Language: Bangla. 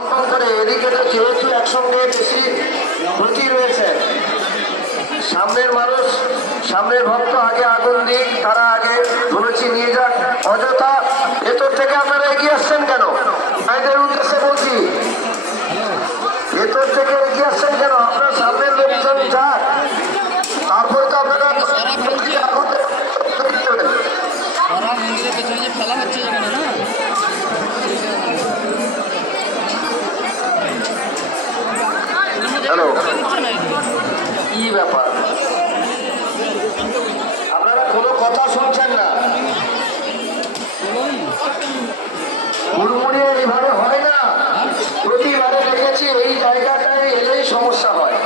করে এদিকে তো যেহেতু একসঙ্গে বেশি ক্ষতি রয়েছে, সামনের মানুষ সামনের ভক্ত আগে আগুন দিক, তারা আগে ধুলেছি নিয়ে যাক। অযথা ভেতর থেকে আপনারা এগিয়ে আসছেন কেন? ভাইদের উদ্দেশ্যে বলছি, ভেতর থেকে এগিয়ে আসছেন কেন? আপনার সামনের লোকজন যাক, তারপরে তো আপনারা ফেলা হচ্ছে যেখানে না হ্যালো, কি ব্যাপার? আপনারা কোনো কথা শুনছেন না। হুড়মুড়িয়ে এইভাবে হয় না, প্রতিবারে দেখেছি এই জায়গাটায় এলেই সমস্যা হয়।